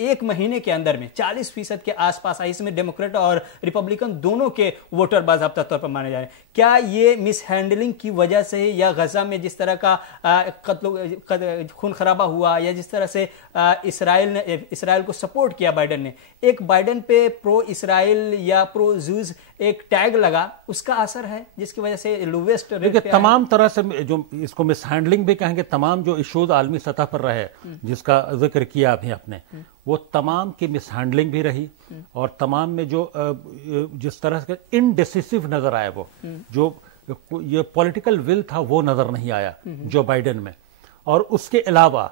ایک مہینے کے اندر میں 40% کے آس پاس آئی. اس میں ڈیموکریٹ اور ریپبلکن دونوں کے ووٹر باضابطہ طور پر مانے جا رہے ہیں. کیا یہ مس ہینڈلنگ کی وجہ سے یا غزہ میں جس طرح کا خون خرابہ ہوا یا جس طرح سے اسرائیل کو سپورٹ کیا بائیڈن نے، ایک بائیڈن پہ پرو اسرائیل یا پرو زوز ایک ٹیگ لگا، اس کا اثر ہے جس کی وجہ سے لویسٹ ریٹ پہ تمام طرح سے جو اس کو مس ہینڈلنگ بھی کہیں گے، تمام جو ایشوز عالمی سطح پر رہے جس کا ذکر کیا ابھی آپ نے، وہ تمام کی مس ہینڈلنگ بھی رہی، اور تمام میں جو جس طرح سے انڈیسیسو نظر آیا، وہ جو یہ پولیٹیکل ول تھا وہ نظر نہیں آیا جو بائیڈن میں. اور اس کے علاوہ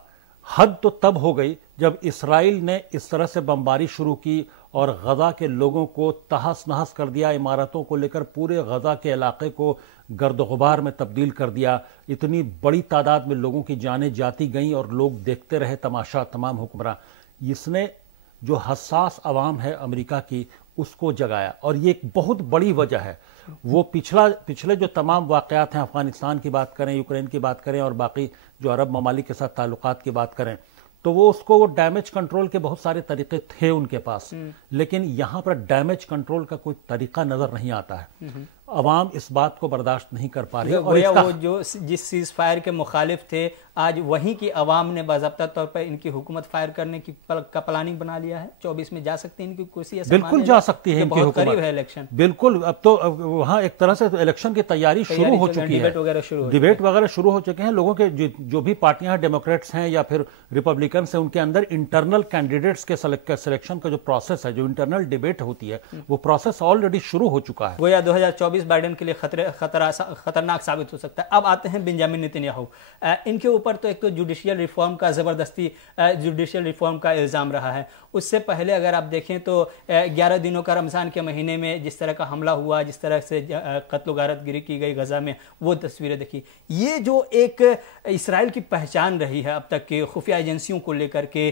حد تو تب ہو گئی جب اسرائیل نے اس طرح سے بمباری شروع کی اور غزہ کے لوگوں کو تہس نہس کر دیا، عمارتوں کو لے کر پورے غزہ کے علاقے کو گرد و غبار میں تبدیل کر دیا. اتنی بڑی تعداد میں لوگوں کی جانیں جاتی گئیں اور لوگ دیکھتے رہے تماشا، تمام حکمراں. اس نے جو حساس عوام ہے امریکہ کی اس کو جگایا، اور یہ ایک بہت بڑی وجہ ہے. وہ پچھلے جو تمام واقعات ہیں، افغانستان کی بات کریں، یوکرین کی بات کریں، اور باقی جو عرب ممالک کے ساتھ تعلقات کی بات کریں، تو وہ ڈیمیج کنٹرول کے بہت سارے طریقے تھے ان کے پاس، لیکن یہاں پر ڈیمیج کنٹرول کا کوئی طریقہ نظر نہیں آتا ہے. عوام اس بات کو برداشت نہیں کر پا رہی، اور وہ جو جس سیز فائر کے مخالف تھے آج وہیں کی عوام نے باضابطہ طور پر ان کی حکومت فائر کرنے کا پلاننگ بنا لیا ہے. 24 میں جا سکتی ہے ان کی کرسی، بالکل جا سکتی ہے ان کی حکومت، قریب ہے الیکشن. بالکل، اب تو وہاں ایک طرح سے الیکشن کی تیاری شروع ہو چکی ہے، ڈیبیٹ وغیرہ شروع ہو چکے ہیں. لوگوں کے جو بھی پارٹیاں ڈیموکریٹس ہیں یا پھر ریپبلکنس ہیں، ان کے اندر انٹرنل کینڈیڈیٹس کے سلیکشن کا جو پروسیس ہے، جو انٹرنل ڈیبیٹ ہوتی ہے، وہ پروسیس آلریڈی شروع ہو چکا ہے. گویا 2024 بائیڈن کے لیے خطرناک ثابت ہو سکتا ہے. اب آتے ہیں بنجامن نیتن یاہو. ان کے اوپر تو ایک تو جوڈیشل ریفارم کا زبردستی جوڈیشل ریفارم کا الزام رہا ہے. اس سے پہلے اگر آپ دیکھیں تو 11 دنوں کا رمضان کے مہینے میں جس طرح کا حملہ ہوا، جس طرح سے قتل و غارت گری کی گئی غزہ میں، وہ تصویریں دیکھی. یہ جو ایک اسرائیل کی پہچان رہی ہے اب تک کے خفیہ ایجنسیوں کو لے کر کے،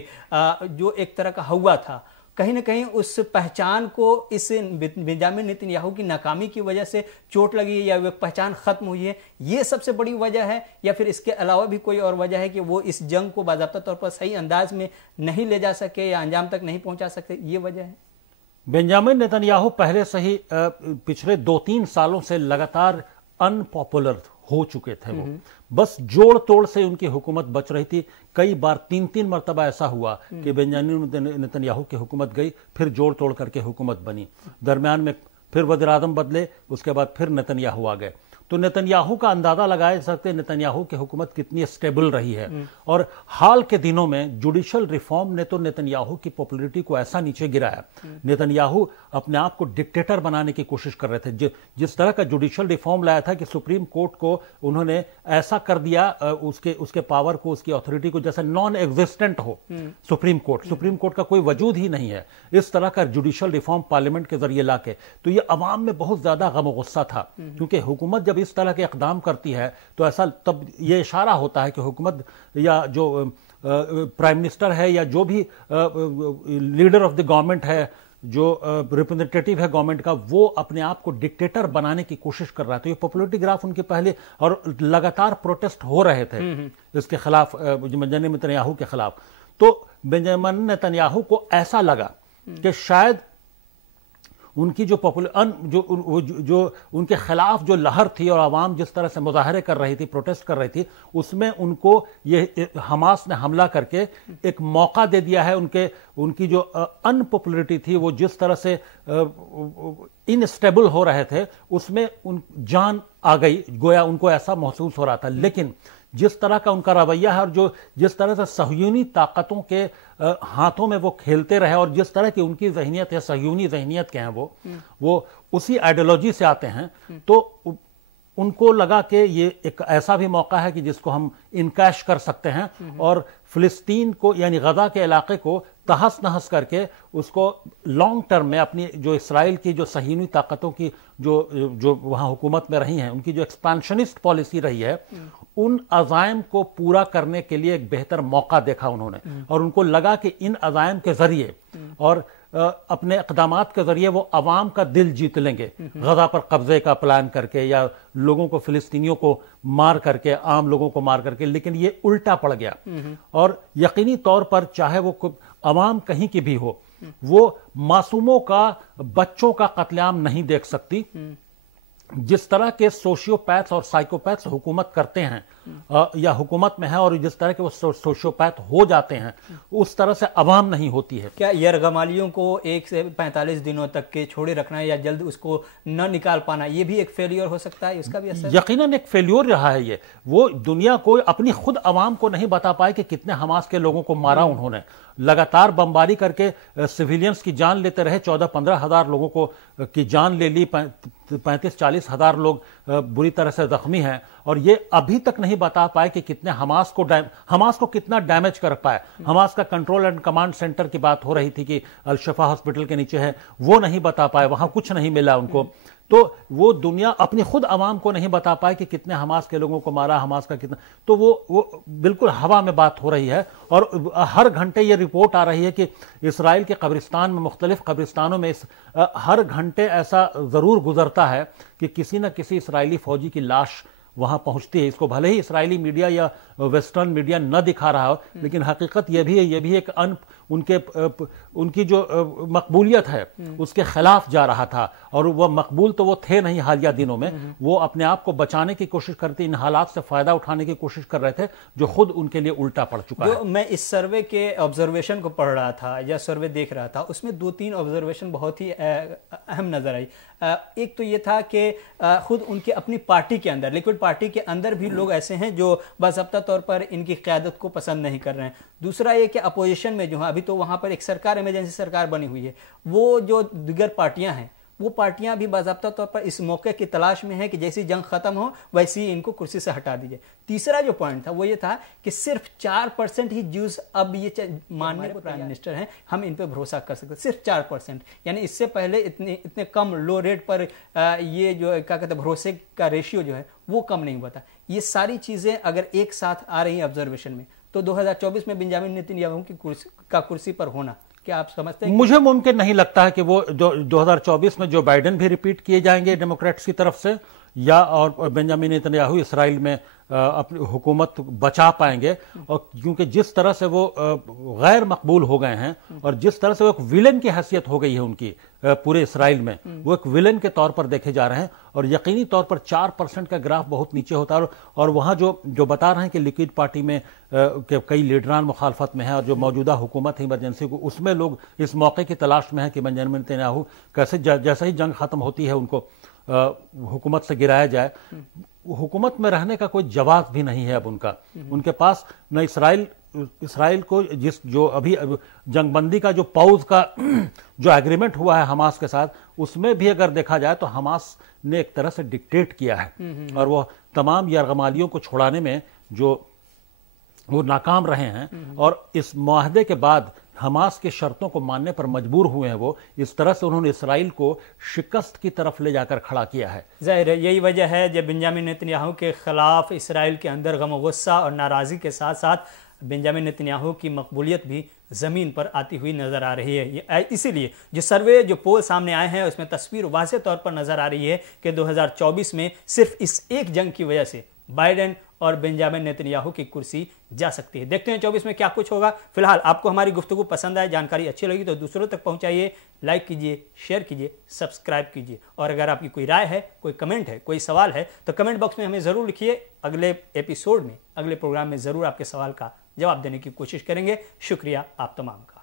جو ایک طرح کا ہوا تھا، کہیں نہ کہیں اس پہچان کو اس بنجامن نیتن یاہو کی ناکامی کی وجہ سے چوٹ لگی ہے یا وہ پہچان ختم ہوئی ہے. یہ سب سے بڑی وجہ ہے، یا پھر اس کے علاوہ بھی کوئی اور وجہ ہے کہ وہ اس جنگ کو باضابطہ طور پر صحیح انداز میں نہیں لے جا سکے یا انجام تک نہیں پہنچا سکتے؟ یہ وجہ ہے. بنجامن نیتن یاہو پہلے سے ہی پچھلے 2-3 سالوں سے لگاتار ان پاپولر ہو چکے تھے. وہ بس جوڑ توڑ سے ان کی حکومت بچ رہی تھی. کئی بار 3 مرتبہ ایسا ہوا کہ بنجامن نیتن یاہو کی حکومت گئی، پھر جوڑ توڑ کر کے حکومت بنی. درمیان میں پھر وزیر اعظم بدلے، اس کے بعد پھر نیتن یاہو آ گئے. تو نیتن یاہو کا اندازہ لگایا سکتے نیتن یاہو کی حکومت کتنی اسٹیبل رہی ہے. اور حال کے دنوں میں جوڈیشل ریفارم نے تو نیتن یاہو کی پاپولیرٹی کو ایسا نیچے گرایا. نیتن یاہو اپنے آپ کو ڈکٹیٹر بنانے کی کوشش کر رہے تھے. جس طرح کا جوڈیشل ریفارم لایا تھا کہ سپریم کورٹ کو انہوں نے ایسا کر دیا، اس کے پاور کو، اس کی اتھارٹی کو جیسے نان ایگزسٹنٹ ہو. سپریم کورٹ کا کوئی وجود ہی نہیں ہے. اس طرح کا جوڈیشل ریفارم پارلیمنٹ کے ذریعے لا کے، تو یہ عوام میں بہت زیادہ غم و غصہ تھا، کیونکہ حکومت جب اس طرح کے اقدام کرتی ہے تو ایسا تب یہ اشارہ ہوتا ہے کہ حکومت یا جو پرائم منسٹر ہے یا جو بھی لیڈر آف دی گورنمنٹ ہے، جو ریپرزنٹیٹیو ہے گورنمنٹ کا، وہ اپنے آپ کو ڈکٹیٹر بنانے کی کوشش کر رہا ہے. تو یہ پاپولیرٹی گراف ان کے پہلے، اور لگاتار پروٹیسٹ ہو رہے تھے اس کے خلاف، بنجامن نیتن یاہو کے خلاف. تو بنجامن نیتن یاہو کو ایسا لگا کہ شاید ان کی جو ان کے خلاف جو لہر تھی اور عوام جس طرح سے مظاہرے کر رہی تھی، پروٹیسٹ کر رہی تھی، اس میں ان کو یہ حماس نے حملہ کر کے ایک موقع دے دیا ہے. ان کی جو ان پاپولیرٹی تھی، وہ جس طرح سے انسٹیبل ہو رہے تھے، اس میں ان جان آ گئی، گویا ان کو ایسا محسوس ہو رہا تھا. لیکن جس طرح کا ان کا رویہ ہے، اور جس طرح سے صہیونی طاقتوں کے ہاتھوں میں وہ کھیلتے رہے، اور جس طرح کی ان کی ذہنیت ہے، صہیونی ذہنیت کے ہیں، وہ اسی آئیڈیالوجی سے آتے ہیں، تو ان کو لگا کہ یہ ایک ایسا بھی موقع ہے کہ جس کو ہم انکیش کر سکتے ہیں، اور فلسطین کو، یعنی غزہ کے علاقے کو تہس نہس کر کے اس کو لانگ ٹرم میں اپنی جو اسرائیل کی جو صہیونی طاقتوں کی جو وہاں حکومت میں رہی ہیں، ان کی جو ایکسپانشنسٹ پالیسی رہی ہے، ان عزائم کو پورا کرنے کے لیے ایک بہتر موقع دیکھا انہوں نے. اور ان کو لگا کہ ان عزائم کے ذریعے اور اپنے اقدامات کے ذریعے وہ عوام کا دل جیت لیں گے، غزہ پر قبضے کا پلان کر کے یا لوگوں کو، فلسطینیوں کو مار کر کے، عام لوگوں کو مار کر کے. لیکن یہ الٹا پڑ گیا، اور یقینی طور پر چاہے وہ عوام کہیں کی بھی ہو وہ معصوموں کا بچوں کا قتل عام نہیں دیکھ سکتی. جس طرح کے سوشیوپیتھس اور سائیکوپیتھس حکومت کرتے ہیں یا حکومت میں ہیں اور جس طرح کے وہ سوشیوپیتھ ہو جاتے ہیں اس طرح سے عوام نہیں ہوتی ہے. کیا یرغمالیوں کو 1 سے 45 دنوں تک کے چھوڑے رکھنا یا جلد اس کو نہ نکال پانا یہ بھی ایک فیلیور ہو سکتا ہے؟ اس کا بھی اثر یقیناً ایک فیلیور رہا ہے. یہ وہ دنیا کو اپنی خود عوام کو نہیں بتا پائے کہ کتنے حماس کے لوگوں کو مارا انہوں نے. لگاتار بمباری کر کے سویلینز کی جان لیتے رہے. 14-15 ہزار لوگوں کو کی جان لے لی. 35-40 ہزار لوگ بری طرح سے زخمی ہیں اور یہ ابھی تک نہیں بتا پائے کہ کتنے حماس کو کتنا ڈیمیج کر پائے. حماس کا کنٹرول اینڈ کمانڈ سینٹر کی بات ہو رہی تھی کہ الشفا ہاسپٹل کے نیچے ہے, وہ نہیں بتا پائے, وہاں کچھ نہیں ملا ان کو. تو وہ دنیا اپنی خود عوام کو نہیں بتا پائے کہ کتنے حماس کے لوگوں کو مارا, حماس کا کتنا. تو وہ بالکل ہوا میں بات ہو رہی ہے اور ہر گھنٹے یہ رپورٹ آ رہی ہے کہ اسرائیل کے قبرستان میں, مختلف قبرستانوں میں ہر گھنٹے ایسا ضرور گزرتا ہے کہ کسی نہ کسی اسرائیلی فوجی کی لاش وہاں پہنچتی ہے. اس کو بھلے ہی اسرائیلی میڈیا یا ویسٹرن میڈیا نہ دکھا رہا ہو لیکن حقیقت یہ بھی ہے, یہ بھی ایک ان کی جو مقبولیت ہے اس کے خلاف جا رہا تھا. اور وہ مقبول تو وہ تھے نہیں حالیہ دنوں میں, وہ اپنے آپ کو بچانے کی کوشش کرتے, ان حالات سے فائدہ اٹھانے کی کوشش کر رہے تھے جو خود ان کے لیے الٹا پڑ چکا ہے. میں اس سروے کے آبزرویشن کو پڑھ رہا تھا یا سروے دیکھ رہا تھا, اس میں 2-3 آبزرویشن بہت ہی اہم نظر آئی. ایک تو یہ تھا کہ خود ان کے اپنی پارٹی کے اندر, لیکوڈ پارٹی کے اندر بھی لوگ ایسے ہیں جو باضابطہ طور پر ان کی قیادت کو پسند نہیں کر رہے ہیں. دوسرا یہ کہ اپوزیشن میں جو ہے ابھی تو وہاں پر ایک سرکار, ایمرجنسی سرکار بنی ہوئی ہے, وہ جو دیگر پارٹیاں ہیں وہ پارٹیاں بھی باضابطہ طور پر اس موقع کی تلاش میں ہیں کہ جیسی جنگ ختم ہو ویسی ان کو کرسی سے ہٹا دیجئے. تیسرا جو پوائنٹ تھا وہ یہ تھا کہ صرف 4% ہی جوز اب یہ ماننے پرائم منسٹر ہیں, ہم ان پہ بھروسہ کر سکتے, صرف 4%. یعنی اس سے پہلے اتنے کم لو ریٹ پر یہ جو کیا کہتے ہیں بھروسے کا ریشیو جو ہے وہ کم نہیں ہوا تھا. یہ ساری چیزیں اگر ایک ساتھ آ رہی ہیں آبزرویشن میں تو 2024 میں بنجامن نیتن یاہو کی کرسی پر ہونا کیا آپ سمجھتے ہیں؟ مجھے ممکن نہیں لگتا ہے کہ وہ 2024 میں جو بائیڈن بھی ریپیٹ کیے جائیں گے ڈیموکریٹس کی طرف سے, یا اور بنجامن نیتن یاہو اسرائیل میں اپنی حکومت بچا پائیں گے. اور کیونکہ جس طرح سے وہ غیر مقبول ہو گئے ہیں اور جس طرح سے وہ ایک ویلن کی حیثیت ہو گئی ہے ان کی پورے اسرائیل میں, وہ ایک ویلن کے طور پر دیکھے جا رہے ہیں. اور یقینی طور پر 4% کا گراف بہت نیچے ہوتا ہے. اور وہاں جو بتا رہے ہیں کہ لیکوڈ پارٹی میں کئی لیڈران مخالفت میں ہیں اور جو موجودہ حکومت ہے ایمرجنسی کو, اس میں لوگ اس موقع کی تلاش میں ہیں کہ بنجامن نیتن یاہو کیسے جیسے ہی جنگ ختم ہوتی ہے ان کو حکومت سے گرایا جائے. حکومت میں رہنے کا کوئی جواز بھی نہیں ہے اب ان کا. ان کے پاس نہ اسرائیل کو جو ابھی جنگ بندی کا جو پاؤز کا جو ایگریمنٹ ہوا ہے حماس کے ساتھ, اس میں بھی اگر دیکھا جائے تو حماس نے ایک طرح سے ڈکٹیٹ کیا ہے اور وہ تمام یرغمالیوں کو چھوڑانے میں جو وہ ناکام رہے ہیں. اور اس معاہدے کے بعد حماس کی شرطوں کو ماننے پر مجبور ہوئے ہیں. وہ اس طرح سے انہوں نے اسرائیل کو شکست کی طرف لے جا کر کھڑا کیا ہے. ظاہر ہے یہی وجہ ہے جب بنجامن نیتن یاہو کے خلاف اسرائیل کے اندر غم و غصہ اور ناراضی کے ساتھ ساتھ بنجامن نیتن یاہو کی مقبولیت بھی زمین پر آتی ہوئی نظر آ رہی ہے. اسی لیے جو سروے جو پول سامنے آئے ہیں اس میں تصویر واضح طور پر نظر آ رہی ہے کہ 2024 میں صرف اس ایک جنگ کی وجہ سے بائیڈن اور بنجامن نیتن یاہو کی کرسی جا سکتی ہے. دیکھتے ہیں 24 میں کیا کچھ ہوگا. فی الحال آپ کو ہماری گفتگو پسند آئے, جانکاری اچھی لگی تو دوسروں تک پہنچائیے, لائک کیجیے, شیئر کیجیے, سبسکرائب کیجیے. اور اگر آپ کی کوئی رائے ہے, کوئی کمنٹ ہے, کوئی سوال ہے تو کمنٹ باکس میں ہمیں ضرور لکھیے. اگلے ایپیسوڈ میں, اگلے پروگرام میں ضرور آپ کے سوال کا جواب دینے کی کوشش کریں گے. شکریہ آپ تمام کا.